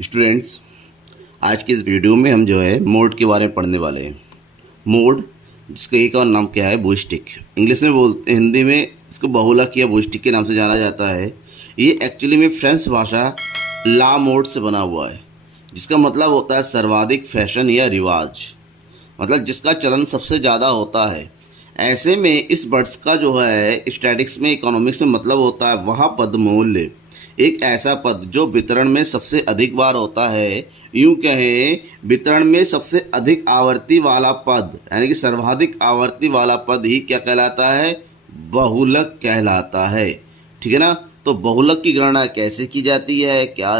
Students, आज की इस वीडियो में हम जो है मोड के बारे में पढ़ने वाले हैं। मोड, जिसका एक और नाम क्या है, बूस्टिक। इंग्लिश में बोलते, हिंदी में इसको बहुलक या बूस्टिक के नाम से जाना जाता है। ये एक्चुअली में फ्रेंच भाषा ला मोड से बना हुआ है, जिसका मतलब होता है सर्वाधिक फैशन या रिवाज, मतलब जिसका चलन सबसे ज़्यादा होता है। ऐसे में इस वर्ड्स का जो है स्टैटिक्स में, इकोनॉमिक्स में मतलब होता है वह पद मूल्य, एक ऐसा पद जो वितरण में सबसे अधिक बार होता है। यूं कहें, वितरण में सबसे अधिक आवर्ती वाला पद, यानी कि सर्वाधिक आवर्ती वाला पद ही क्या कहलाता है, बहुलक कहलाता है। ठीक है ना। तो बहुलक की गणना कैसे की जाती है, क्या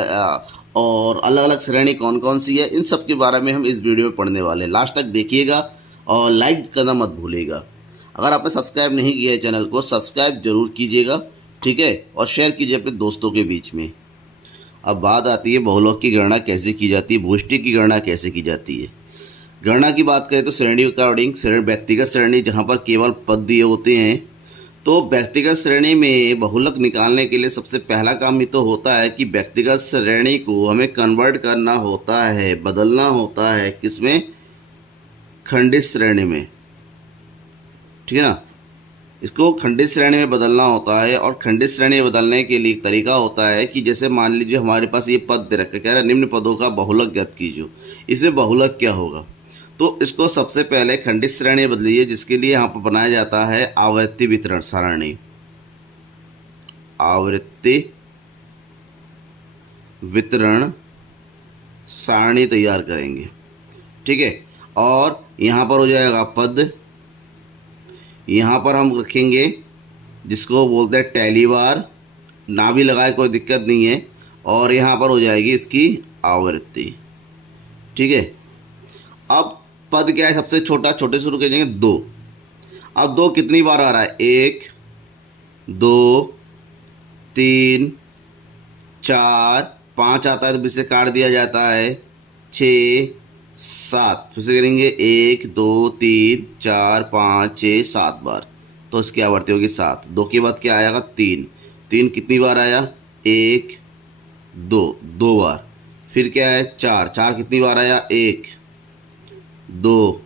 और अलग अलग श्रेणी कौन कौन सी है, इन सब के बारे में हम इस वीडियो में पढ़ने वाले हैं। लास्ट तक देखिएगा और लाइक करना मत भूलिएगा। अगर आपने सब्सक्राइब नहीं किया है चैनल को, सब्सक्राइब जरूर कीजिएगा, ठीक है, और शेयर कीजिए अपने दोस्तों के बीच में। अब बात आती है बहुलक की गणना कैसे की जाती है, बूस्टिक की गणना कैसे की जाती है। गणना की बात करें तो श्रेणी अकॉर्डिंग, व्यक्तिगत श्रेणी जहाँ पर केवल पद दिए होते हैं, तो व्यक्तिगत श्रेणी में बहुलक निकालने के लिए सबसे पहला काम ही तो होता है कि व्यक्तिगत श्रेणी को हमें कन्वर्ट करना होता है, बदलना होता है, किसमें, खंडित श्रेणी में। ठीक है ना। इसको खंडित श्रेणी में बदलना होता है, और खंडित श्रेणी में बदलने के लिए एक तरीका होता है कि जैसे मान लीजिए हमारे पास ये पद दे रखे, कह रहे निम्न पदों का बहुलक ज्ञात कीजिए। इसमें बहुलक क्या होगा, तो इसको सबसे पहले खंडित श्रेणी में बदलिए, जिसके लिए यहाँ पर बनाया जाता है आवृत्ति वितरण सारणी। आवृत्ति वितरण सारणी तैयार करेंगे, ठीक है। और यहाँ पर हो जाएगा पद, यहाँ पर हम रखेंगे जिसको बोलते हैं टैलीवार, ना भी लगाए कोई दिक्कत नहीं है, और यहाँ पर हो जाएगी इसकी आवृत्ति। ठीक है। अब पद क्या है, सबसे छोटा, छोटे से शुरू करेंगे, 2। अब 2 कितनी बार आ रहा है, 1 2 3 4 5 आता है तो इसे काट दिया जाता है, 6 7, फिर से करेंगे 1 2 3 4 5 6 7 बार, तो इसकी आवृत्ति होगी 7। 2 के बाद क्या आएगा, 3 3 कितनी बार आया, 1 2 2 बार। फिर क्या है, 4 4 कितनी बार आया, 1 2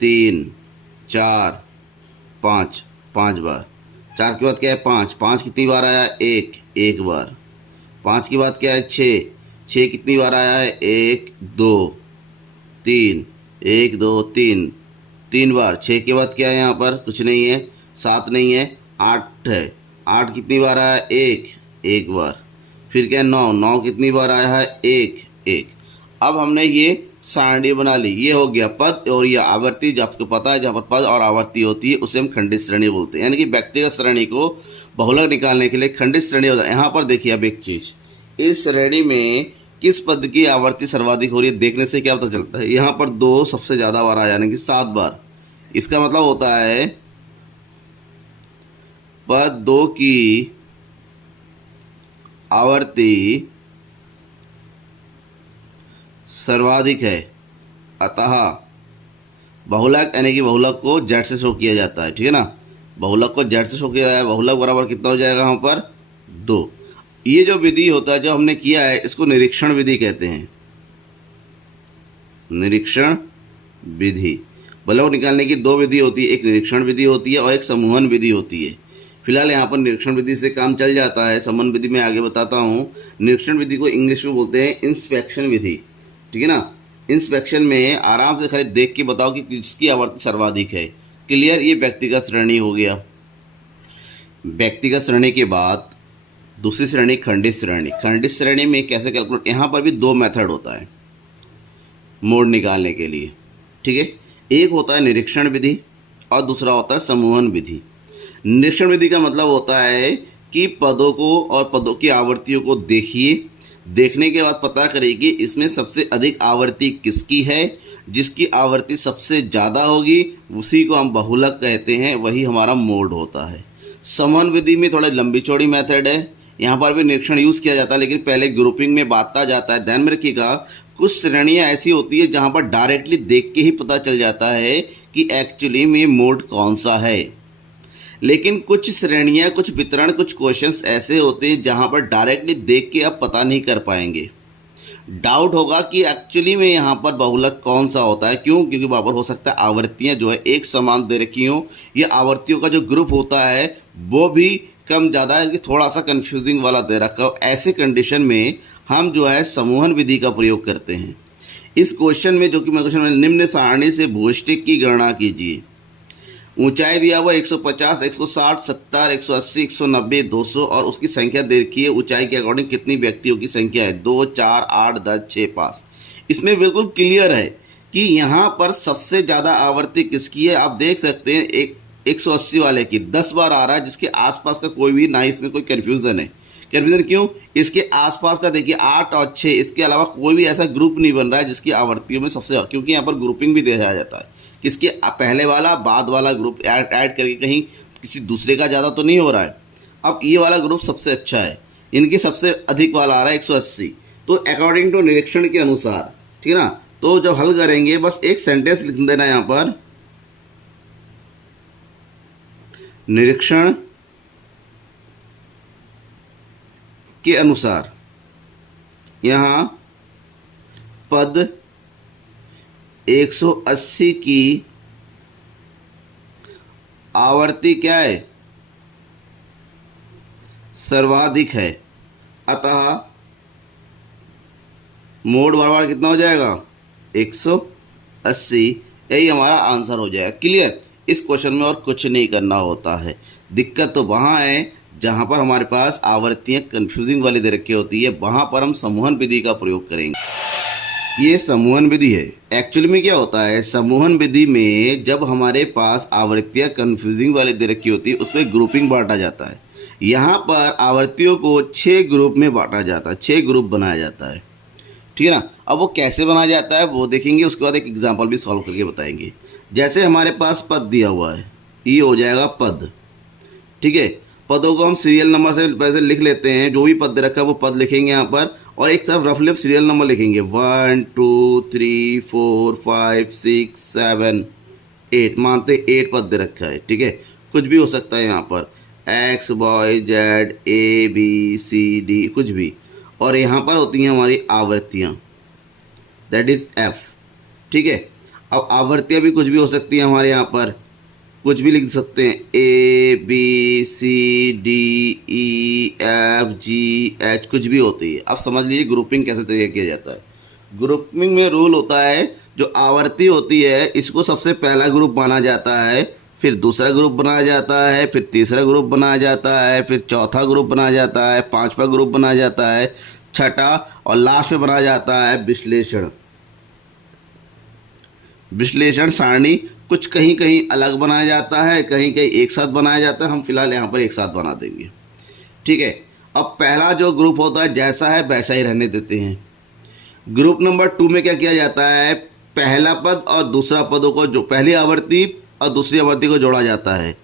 3 4 5 5 बार। 4 के बाद क्या है, 5 5 कितनी बार आया, 1 1 बार। 5 के बाद क्या है, 6 6 कितनी बार आया है, 1 2 3 1 2 3 3 बार। 6 के बाद क्या है, यहाँ पर कुछ नहीं है, 7 नहीं है, 8 है। 8 कितनी बार आया है, 1 1 बार। फिर क्या है, 9 9 कितनी बार आया है, 1 1। अब हमने ये सारणी बना ली, ये हो गया पद और ये आवर्ती। जब आपको पता है जहाँ पर पद और आवर्ती होती है उसे हम खंडित श्रेणी बोलते हैं, यानी कि व्यक्तिगत श्रेणी को बहुलक निकालने के लिए खंडित श्रेणी होता है। यहाँ पर देखिए अब एक चीज़, इस श्रेणी में किस पद की आवर्ती सर्वाधिक हो रही है, देखने से क्या पता चलता है। यहाँ पर 2 सबसे ज़्यादा बार आया, यानी कि 7 बार। इसका मतलब होता है पद 2 की आवर्ती सर्वाधिक है, अतः बहुलक, यानी कि बहुलक को जेड से शो किया जाता है। ठीक है ना। बहुलक को जेड से शो किया जाएगा, बहुलक बराबर कितना हो जाएगा यहाँ पर, 2। ये जो विधि होता है, जो हमने किया है, इसको निरीक्षण विधि कहते हैं। निरीक्षण विधि, बहुलक निकालने की 2 विधि होती है, एक निरीक्षण विधि होती है और एक समूहन विधि होती है। फिलहाल यहाँ पर निरीक्षण विधि से काम चल जाता है, समूहन विधि में आगे बताता हूँ। निरीक्षण विधि को इंग्लिश में बोलते हैं इंस्पेक्शन विधि। ठीक है ना। इंस्पेक्शन में आराम से खाली देख के बताओ कि किसकी आवर्ती सर्वाधिक है। क्लियर। ये व्यक्तिगत श्रेणी हो गया। व्यक्तिगत श्रेणी के बाद दूसरी श्रेणी खंडित श्रेणी। खंडित श्रेणी में कैसे कैलकुलेट, यहाँ पर भी 2 मेथड होता है मोड निकालने के लिए। ठीक है। एक होता है निरीक्षण विधि और दूसरा होता है समूहन विधि। निरीक्षण विधि का मतलब होता है कि पदों को और पदों की आवर्तियों को देखिए, देखने के बाद पता करिए कि इसमें सबसे अधिक आवर्ती किसकी है। जिसकी आवर्ती सबसे ज़्यादा होगी उसी को हम बहुलक कहते हैं, वही हमारा मोड होता है। समूहन विधि में थोड़ा लंबी चौड़ी मेथड है, यहाँ पर भी निरीक्षण यूज़ किया जाता है, लेकिन पहले ग्रुपिंग में बांटा जाता है। ध्यान में रखिएगा, कुछ श्रेणियाँ ऐसी होती है जहाँ पर डायरेक्टली देख के ही पता चल जाता है कि एक्चुअली में मोड कौन सा है। लेकिन कुछ श्रेणियाँ, कुछ वितरण, कुछ क्वेश्चंस ऐसे होते हैं जहाँ पर डायरेक्टली देख के आप पता नहीं कर पाएंगे। डाउट होगा कि एक्चुअली में यहाँ पर बहुलक कौन सा होता है। क्यों? क्योंकि वहाँ पर हो सकता है आवर्तियाँ जो है एक समान दे रखी हों, या आवर्तियों का जो ग्रुप होता है वो भी कम ज़्यादा है कि थोड़ा सा कन्फ्यूजिंग वाला दे रखा हो। ऐसे कंडीशन में हम जो है समूहन विधि का प्रयोग करते हैं। इस क्वेश्चन में जो कि मैं क्वेश्चन में, निम्न सारणी से भूयष्टिक की गणना कीजिए। ऊंचाई दिया हुआ 150, 160, 70, 180, 190, 200 और उसकी संख्या देखिए ऊंचाई के अकॉर्डिंग कितनी व्यक्तियों की संख्या है, 2, 4, 8, 10, 6, 5। इसमें बिल्कुल क्लियर है कि यहाँ पर सबसे ज़्यादा आवर्ती किसकी है। आप देख सकते हैं 180 वाले की 10 बार आ रहा है, जिसके आसपास का कोई भी ना, इसमें कोई कन्फ्यूज़न है। कन्फ्यूज़न क्यों? इसके आसपास का देखिए 8 और 6, इसके अलावा कोई भी ऐसा ग्रुप नहीं बन रहा है जिसकी आवर्तियों में सबसे, क्योंकि यहाँ पर ग्रुपिंग भी दिया जाता है किसके पहले वाला बाद वाला ग्रुप ऐड करके, कहीं किसी दूसरे का ज़्यादा तो नहीं हो रहा है। अब ये वाला ग्रुप सबसे अच्छा है, इनके सबसे अधिक वाला आ रहा है 180। तो अकॉर्डिंग टू निरीक्षण के अनुसार, ठीक है ना। तो जब हल करेंगे बस एक सेंटेंस लिख देना यहाँ पर, निरीक्षण के अनुसार यहाँ पद 180 की आवर्ती क्या है, सर्वाधिक है। अतः मोड बार कितना हो जाएगा, 180। यही हमारा आंसर हो जाएगा। क्लियर? इस क्वेश्चन में और कुछ नहीं करना होता है। दिक्कत तो वहाँ है जहाँ पर हमारे पास आवर्तियाँ कन्फ्यूजिंग वाली दे रखी होती है, वहाँ पर हम समूहन विधि का प्रयोग करेंगे। ये समूहन विधि है। एक्चुअली में क्या होता है, समूहन विधि में जब हमारे पास आवर्तियाँ कन्फ्यूजिंग वाली दे रखी होती है उसमें ग्रुपिंग बांटा जाता है। यहाँ पर आवर्तियों को 6 ग्रुप में बांटा जाता है, 6 ग्रुप बनाया जाता है, ठीक है ना। अब वो कैसे बनाया जाता है वो देखेंगे, उसके बाद एक एग्जाम्पल भी सॉल्व करके बताएंगे। जैसे हमारे पास पद दिया हुआ है, ये हो जाएगा पद, ठीक है। पदों को हम सीरियल नंबर से वैसे लिख लेते हैं, जो भी पद दे रखा है वो पद लिखेंगे यहाँ पर, और एक तरफ रफली सीरियल नंबर लिखेंगे 1 2 3 4 5 6 7 8, मानते 8 पद दे रखा है, ठीक है। कुछ भी हो सकता है यहाँ पर, X Y Z A B C D, कुछ भी। और यहाँ पर होती हैं हमारी आवर्तियाँ, दैट इज़ एफ, ठीक है। अब आवर्तियाँ भी कुछ भी हो सकती हैं हमारे यहाँ पर, कुछ भी लिख सकते हैं, A B C D E F G H, कुछ भी होती है। अब समझ लीजिए ग्रुपिंग कैसे तरीके किया जाता है। ग्रुपिंग में रूल होता है, जो आवर्ती होती है इसको सबसे पहला ग्रुप माना जाता है, फिर दूसरा ग्रुप बनाया जाता है, फिर तीसरा ग्रुप बनाया जाता है, फिर चौथा ग्रुप बनाया जाता है, पांचवा ग्रुप बनाया जाता है, छठा और लास्ट में बनाया जाता है विश्लेषण। विश्लेषण सारणी कुछ कहीं कहीं अलग बनाया जाता है, कहीं कहीं एक साथ बनाया जाता है। हम फिलहाल यहाँ पर एक साथ बना देंगे, ठीक है। अब पहला जो ग्रुप होता है जैसा है वैसा ही रहने देते हैं। ग्रुप नंबर 2 में क्या किया जाता है, पहला पद और दूसरा पदों को, जो पहली आवर्ती और दूसरी आवर्ती को जोड़ा जाता है,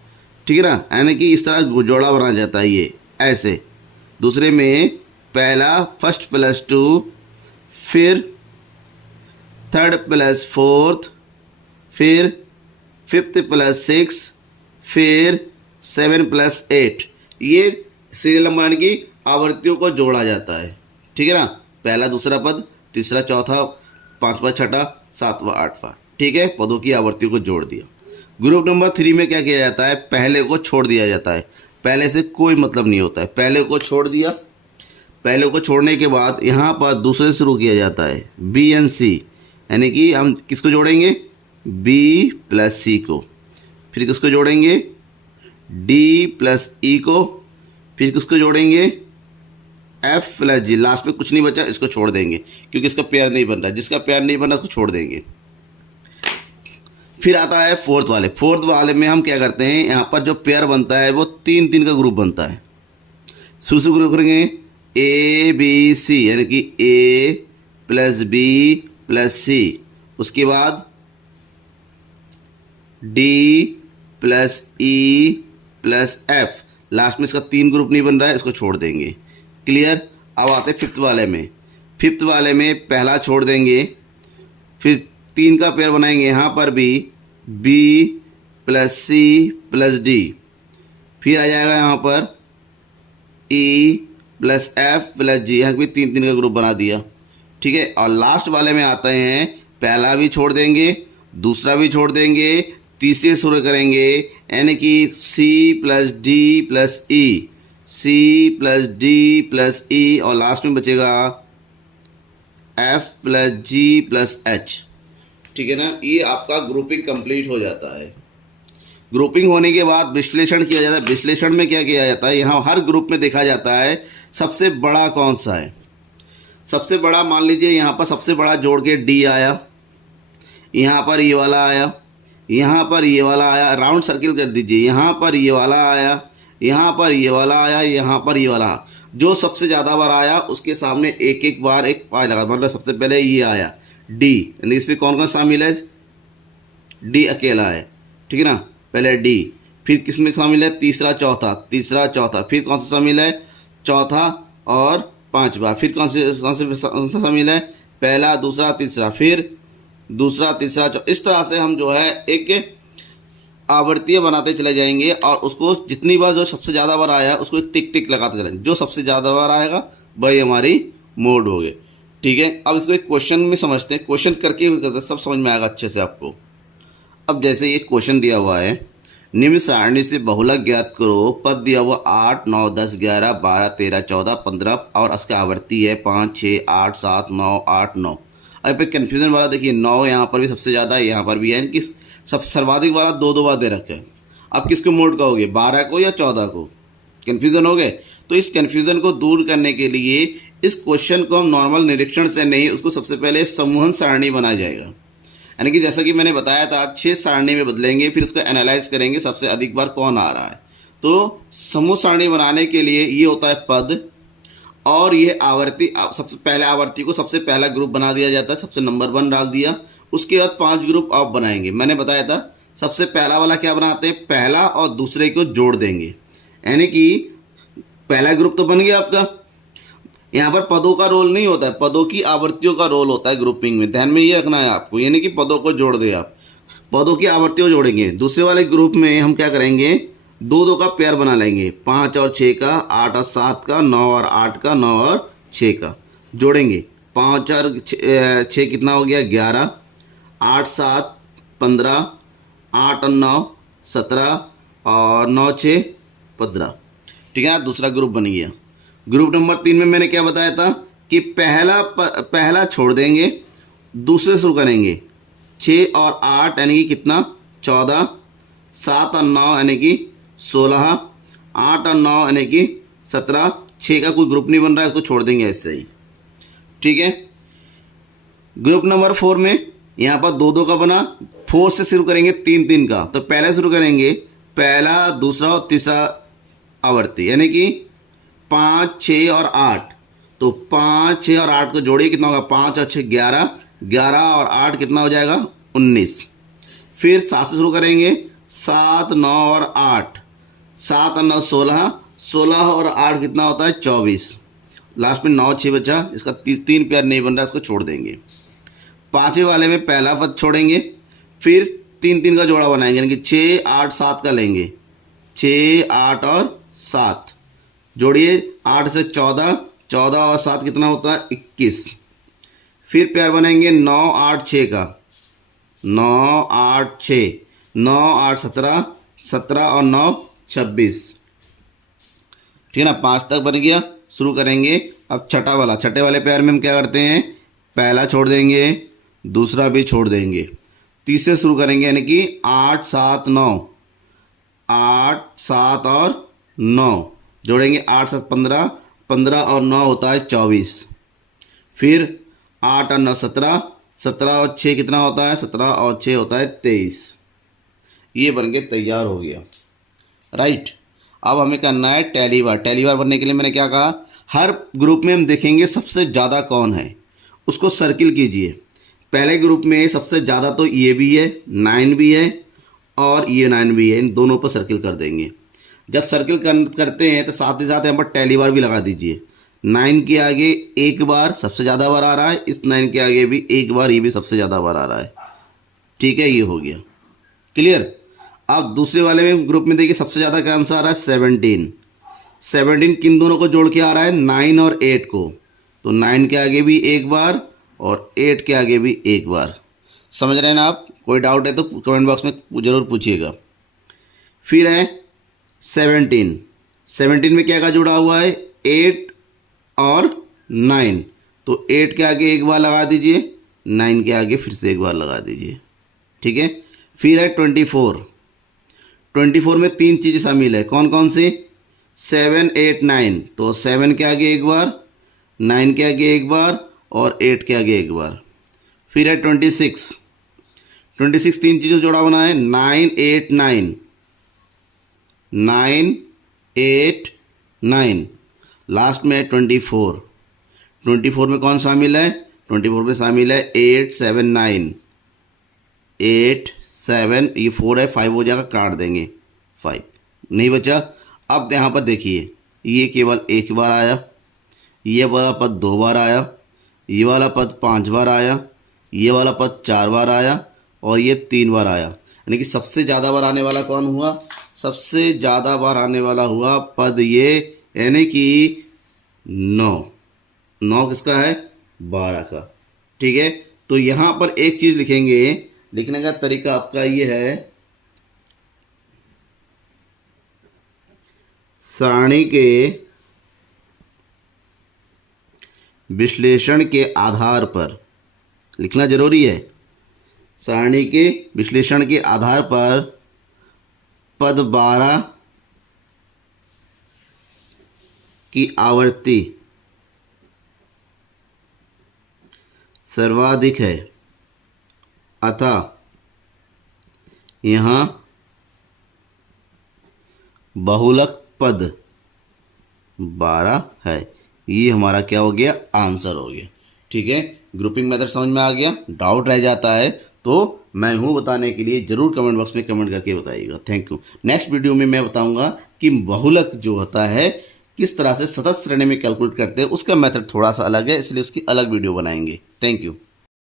ठीक है ना। यानी कि इस तरह जोड़ा बनाया जाता है, ये ऐसे। दूसरे में पहला फर्स्ट प्लस 2, फिर थर्ड प्लस फोर्थ, फिर फिफ्थ प्लस 6, फिर 7 प्लस 8। ये सीरियल नंबर यानी कि आवर्तियों को जोड़ा जाता है, ठीक है ना। पहला दूसरा पद, तीसरा चौथा, पांचवा छठा, सातवां आठवां, ठीक है। पदों की आवर्तियों को जोड़ दिया। ग्रुप नंबर 3 में क्या किया जाता है, पहले को छोड़ दिया जाता है। पहले से कोई मतलब नहीं होता है, पहले को छोड़ दिया। पहले को छोड़ने के बाद यहाँ पर दूसरे से शुरू किया जाता है, बी एन सी, यानी कि हम किसको जोड़ेंगे, बी प्लस सी को। फिर किसको जोड़ेंगे, डी प्लस ई को। फिर किसको जोड़ेंगे, एफ प्लस जी। लास्ट में कुछ नहीं बचा, इसको छोड़ देंगे क्योंकि इसका पेयर नहीं बन रहा है। जिसका पेयर नहीं बन रहा उसको छोड़ देंगे। फिर आता है फोर्थ वाले। फोर्थ वाले में हम क्या करते हैं, यहाँ पर जो पेयर बनता है वो 3-3 का ग्रुप बनता है। शुरू से ग्रुप करेंगे ए बी सी, यानी कि ए प्लस बी प्लस सी। उसके बाद D plus E plus F. Last में इसका 3 ग्रुप नहीं बन रहा है, इसको छोड़ देंगे। क्लियर। अब आते हैं फिफ्थ वाले में। फिफ्थ वाले में पहला छोड़ देंगे, फिर 3 का पेयर बनाएंगे। यहाँ पर भी B plus C plus D, फिर आ जाएगा यहाँ पर E plus F plus G, यहाँ भी 3 3 का ग्रुप बना दिया, ठीक है। और लास्ट वाले में आते हैं, पहला भी छोड़ देंगे, दूसरा भी छोड़ देंगे, तीसरे शुरू करेंगे, यानी कि C plus D plus E, C plus D plus E, और लास्ट में बचेगा F plus G plus H, ठीक है ना। ये आपका ग्रुपिंग कंप्लीट हो जाता है। ग्रुपिंग होने के बाद विश्लेषण किया जाता है। विश्लेषण में क्या किया जाता है, यहाँ हर ग्रुप में देखा जाता है सबसे बड़ा कौन सा है। सबसे बड़ा मान लीजिए यहाँ पर सबसे बड़ा जोड़ के D आया, यहाँ पर ये वाला आया, यहाँ पर ये वाला आया, राउंड सर्किल कर दीजिए, यहाँ पर ये वाला आया, यहाँ पर ये वाला आया, यहाँ पर ये वाला। जो सबसे ज़्यादा बार आया उसके सामने एक एक बार एक पाई लगा, मतलब सबसे पहले ये आया D, यानी इसमें कौन कौन शामिल है, D अकेला है, ठीक है ना। पहले D, फिर किसमें शामिल है, तीसरा चौथा, तीसरा चौथा, फिर कौन सा शामिल है, चौथा और पांचवा, फिर कौन सा शामिल है, पहला दूसरा तीसरा, फिर दूसरा तीसरा चौथा। इस तरह से हम जो है एक आवर्तीय बनाते चले जाएंगे, और उसको जितनी बार जो सबसे ज़्यादा बार आया उसको एक टिक टिक लगाते चलेंगे, जो सबसे ज़्यादा बार आएगा वही हमारी मोड हो गए, ठीक है। अब इसको एक क्वेश्चन में समझते हैं, क्वेश्चन करके सब समझ में आएगा अच्छे से आपको। अब जैसे ये क्वेश्चन दिया हुआ है, निम्न सारणी से बहुलक ज्ञात करो, पद दिया हुआ 8 9 10 11 12 13 14 15, और इसका आवर्ती है 5 6 8 7 9 8 9। अब पे कन्फ्यूजन वाला देखिए, 9 यहाँ पर भी सबसे ज़्यादा है, यहाँ पर भी है, इनकी सब सर्वाधिक वाला दो दो बार दे रखे हैं। अब किसको मोड कहोगे, 12 को या 14 को, कन्फ्यूज़न हो गए। तो इस कन्फ्यूज़न को दूर करने के लिए इस क्वेश्चन को हम नॉर्मल निरीक्षण से नहीं, उसको सबसे पहले समूहन सारणी बनाया जाएगा, यानी कि जैसा कि मैंने बताया था 6 सारणी में बदलेंगे, फिर उसको एनालाइज करेंगे सबसे अधिक बार कौन आ रहा है। तो समूह सारणी बनाने के लिए ये होता है पद, और ये आवर्ती, सबसे पहले आवर्ती को सबसे पहला ग्रुप बना दिया जाता है, सबसे नंबर 1 डाल दिया। उसके बाद 5 ग्रुप ऑफ बनाएंगे। मैंने बताया था सबसे पहला वाला क्या बनाते हैं, पहला और दूसरे को जोड़ देंगे, यानी कि पहला ग्रुप तो बन गया आपका। यहाँ पर पदों का रोल नहीं होता है, पदों की आवर्तियों का रोल होता है ग्रुपिंग में, ध्यान में ये रखना है आपको, यानी कि पदों को जोड़ दे आप, पदों की आवर्तियों जोड़ेंगे। दूसरे वाले ग्रुप में हम क्या करेंगे, 2 2 का पेयर बना लेंगे, 5 और 6 का, 8 और 7 का, 9 और 8 का, 9 और 6 का जोड़ेंगे। 5 और 6 कितना हो गया, 11, 8 7 15, 8 और 9 17, और 9 6 15, ठीक है। दूसरा ग्रुप बन गया। ग्रुप नंबर 3 में मैंने क्या बताया था कि पहला छोड़ देंगे, दूसरे शुरू करेंगे। 6 और 8 यानी कि कितना, 14, 7 और 9 यानी कि 16, 8 और 9 यानी कि 17, 6 का कोई ग्रुप नहीं बन रहा है, इसको छोड़ देंगे ऐसे ही, ठीक है। ग्रुप नंबर 4 में यहाँ पर 2 2 का बना, 4 से शुरू करेंगे 3 3 का, तो पहले शुरू करेंगे, पहला दूसरा और तीसरा आवर्ती, यानी कि 5 6 और 8, तो 5 6 और 8 को जोड़िए, कितना होगा, 5 और 6 11, 11 और 8 कितना हो जाएगा, 19। फिर 7 से शुरू करेंगे, 7 9 और 8, 7 और 9 16, 16 और 8 कितना होता है, 24। लास्ट में 9 6 बचा, इसका 3 पेयर नहीं बन रहा, इसको छोड़ देंगे। 5वें वाले में पहला पद छोड़ेंगे, फिर 3 3 का जोड़ा बनाएंगे, यानी कि 6 8 7 का लेंगे, 6 8 और 7 जोड़िए, 8 से 14, 14 और 7 कितना होता है, 21। फिर पेयर बनेंगे 9 8 6 का, 9 8 6, 9 8 17, 17 और 9 26, ठीक है ना। 5 तक बन गया, शुरू करेंगे। अब छठे वाले पेयर में हम क्या करते हैं, पहला छोड़ देंगे, दूसरा भी छोड़ देंगे, तीसरे शुरू करेंगे, यानी कि 8 7 9, 8 7 और 9 जोड़ेंगे, 8 7 15, 15 और 9 होता है 24। फिर 8 और 9 17, 17 और 6 कितना होता है, 17 और 6 होता है 23। ये बन के तैयार हो गया, राइट। अब हमें करना है टैली बार। टैली बार बनने के लिए मैंने क्या कहा, हर ग्रुप में हम देखेंगे सबसे ज़्यादा कौन है, उसको सर्किल कीजिए। पहले ग्रुप में सबसे ज़्यादा तो ये भी है, 9 भी है, और ये 9 भी है, इन दोनों पर सर्किल कर देंगे। जब सर्किल करते हैं तो साथ ही साथ यहाँ पर टैली बार भी लगा दीजिए। 9 के आगे एक बार सबसे ज़्यादा बार आ रहा है, इस 9 के आगे भी एक बार, ये भी सबसे ज़्यादा बार आ रहा है, ठीक है। ये हो गया क्लियर। अब दूसरे वाले में ग्रुप में देखिए सबसे ज़्यादा क्या आंसर आ रहा है 17। 17 किन दोनों को जोड़ के आ रहा है 9 और 8 को, तो 9 के आगे भी एक बार और 8 के आगे भी एक बार। समझ रहे हैं ना आप? कोई डाउट है तो कमेंट बॉक्स में ज़रूर पूछिएगा। फिर है 17। 17 में क्या क्या जुड़ा हुआ है 8 और 9, तो 8 के आगे एक बार लगा दीजिए, 9 के आगे फिर से एक बार लगा दीजिए, ठीक है। फिर है 24। 24 में 3 चीज़ें शामिल है, कौन कौन सी? 7 8 9, तो 7 के आगे एक बार, 9 के आगे एक बार और 8 के आगे एक बार। फिर है 26। 26 3 चीज़ों जोड़ा बना है 9 8 9, 9 8 9। लास्ट में है 24। 24 में कौन शामिल है? 24 में शामिल है 8 7 9, 8 7, ये 4 है, 5 हो जाएगा, काट देंगे, 5 नहीं बचा। अब यहाँ पर देखिए ये केवल एक बार आया, ये वाला पद 2 बार आया, ये वाला पद 5 बार आया, ये वाला पद 4 बार आया और ये 3 बार आया। यानी कि सबसे ज़्यादा बार आने वाला कौन हुआ? सबसे ज़्यादा बार आने वाला हुआ पद ये, यानी कि 9। 9 किसका है? 12 का, ठीक है। तो यहाँ पर एक चीज़ लिखेंगे, लिखने का तरीका आपका ये है, सारणी के विश्लेषण के आधार पर लिखना जरूरी है। सारणी के विश्लेषण के आधार पर पद 12 की आवृत्ति सर्वाधिक है, अतः यहाँ बहुलक पद 12 है। ये हमारा क्या हो गया? आंसर हो गया, ठीक है। ग्रुपिंग मेथड समझ में आ गया? डाउट रह जाता है तो मैं हूँ बताने के लिए, ज़रूर कमेंट बॉक्स में कमेंट करके बताइएगा। Thank you. नेक्स्ट वीडियो में मैं बताऊंगा कि बहुलक जो होता है किस तरह से सतत श्रेणी में कैलकुलेट करते हैं, उसका मेथड थोड़ा सा अलग है, इसलिए उसकी अलग वीडियो बनाएंगे। Thank you.